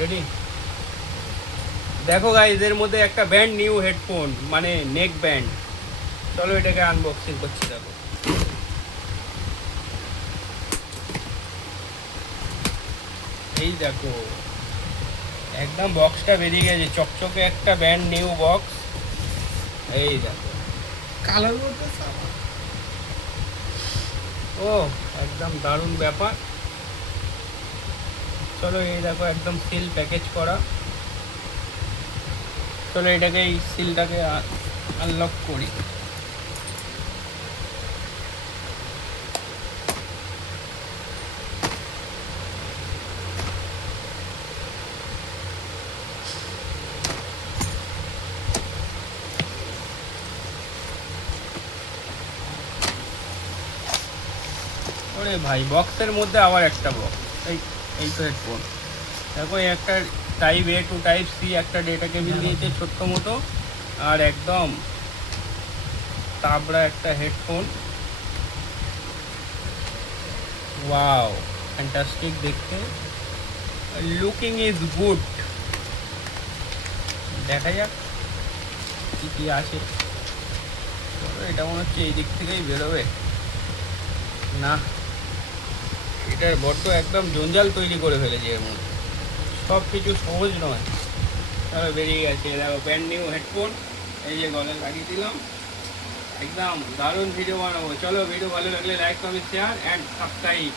Ready? দেখো guys, এর মধ্যে একটা ব্যান্ড নিউ হেডফোন, মানে নেক ব্যান্ড। চলো এটাকে আনবক্সিং করছি। দেখো, এই দেখো একদম বক্সটা বেরিয়ে গেছে, চকচকে একটা ব্যান্ড নিউ বক্স। এই দেখো, কালোর মধ্যে সাদা। ও একদম দারুণ ব্যাপার। চলো এই দেখো একদম সিল প্যাকেজ করা। চলো এটাকে, এই সিলটাকে আনলক করি। ওরে ভাই, বক্সের মধ্যে আবার একটা বক্স। এই এই তো হেডফোন। দেখো, এই একটা টাইপ এ টু টাইপ সি একটা ডেটা কেবিল দিয়েছে ছোট্ট মতো, আর একদম তাবড়া একটা হেডফোন। ওয়াও, ফ্যান্টাস্টিক দেখতে, লুকিং ইজ গুড। দেখা যাক কি কি আছে। চলো, এটা মনে হচ্ছে এই দিক থেকেই বেরোবে। না, এটার বড্ড একদম জঞ্জাল তৈরি করে ফেলেছে এর মধ্যে, সব কিছু সহজ নয়। তাহলে বেরিয়ে গেছে। দেখো, ব্র্যান্ড নিউ হেডফোন, এই যে গলায় লাগিয়ে দিলাম। একদম দারুণ ভিডিও বানাবো। চলো, ভিডিও ভালো লাগলে like comment share and subscribe.